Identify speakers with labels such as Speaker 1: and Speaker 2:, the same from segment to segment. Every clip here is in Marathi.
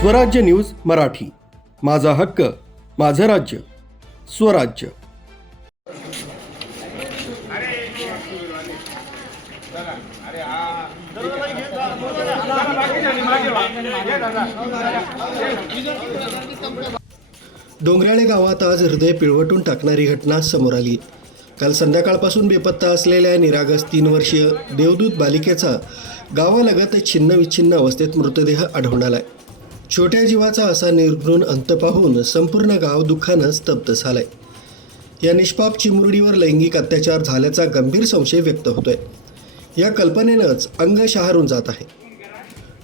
Speaker 1: स्वराज्य न्यूज मराठी. माझा हक्क माझं राज्य स्वराज्य. डोंगराळे गावात आज हृदय पिळवटून टाकणारी घटना समोर आली. काल संध्याकाळपासून बेपत्ता असलेल्या निरागस तीन वर्षीय देवदूत बालिकेचा गावालगत छिन्नविच्छिन्न अवस्थेत मृतदेह आढळून आलाय. छोट्या जीवाचा असा निर्घृण अंत पाहून संपूर्ण गाव दुःखानं स्तब्ध झालंय. या निष्पाप चिमुरडीवर लैंगिक अत्याचार झाल्याचा गंभीर संशय व्यक्त होतोय. या कल्पनेनंच अंग शहारून जात आहे.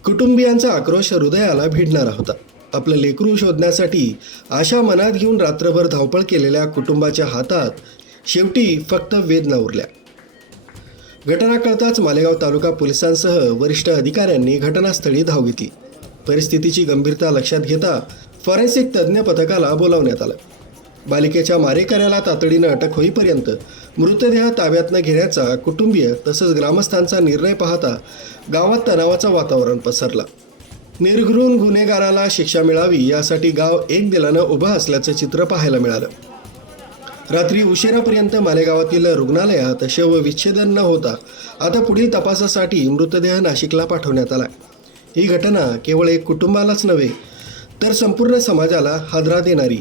Speaker 1: कुटुंबियांचा आक्रोश हृदयाला भिडणारा होता. आपलं लेकरू शोधण्यासाठी आशा मनात घेऊन रात्रभर धावपळ केलेल्या कुटुंबाच्या हातात शेवटी फक्त वेदना उरल्या. घटना कळताच मालेगाव तालुका पोलिसांसह वरिष्ठ अधिकाऱ्यांनी घटनास्थळी धाव घेतली. परिस्थितीची गंभीरता लक्षात घेता फॉरेन्सिक तज्ज्ञ पथकाला बोलावण्यात आलं. बालिकेच्या मारेकऱ्याला तातडीनं अटक होईपर्यंत मृतदेह ताब्यात न घेण्याचा कुटुंबीय तसंच ग्रामस्थांचा निर्णय पाहता गावात तणावाचं वातावरण पसरलं. निर्घृण गुन्हेगाराला शिक्षा मिळावी यासाठी गाव एक दिलानं उभं असल्याचं चित्र पाहायला मिळालं. रात्री उशिरापर्यंत मालेगावातील रुग्णालयात शवविच्छेदन न होता आता पुढील तपासासाठी मृतदेह नाशिकला पाठवण्यात आला ही घटना केवळ एक कुटुंबालाच नव्हे तर संपूर्ण समाजाला हादरा देणारी.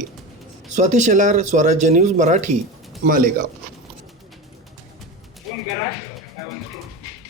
Speaker 1: स्वाती शेलार स्वराज्य न्यूज मराठी मालेगाव.